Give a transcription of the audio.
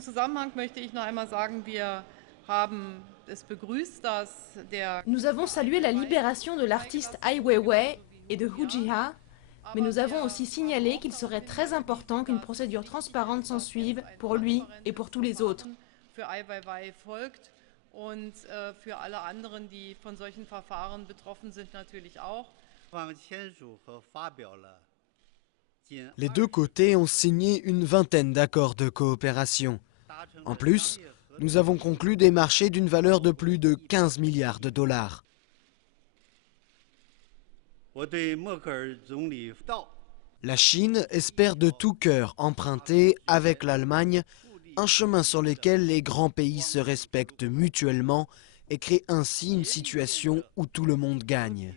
diesem Zusammenhang möchte ich noch einmal sagen, wir haben es begrüßt, dass der Nous avons salué la libération de l'artiste Ai Weiwei et de Hu Jia, mais nous avons aussi signalé qu'il serait très important qu'une procédure transparente s'ensuive pour lui et pour tous les autres. für Ai Weiwei folgt und für alle anderen, die von solchen Verfahren betroffen sind, natürlich auch. Les deux côtés ont signé une vingtaine d'accords de coopération. En plus, nous avons conclu des marchés d'une valeur de plus de 15 milliards de dollars. La Chine espère de tout cœur emprunter, avec l'Allemagne, un chemin sur lequel les grands pays se respectent mutuellement et créent ainsi une situation où tout le monde gagne.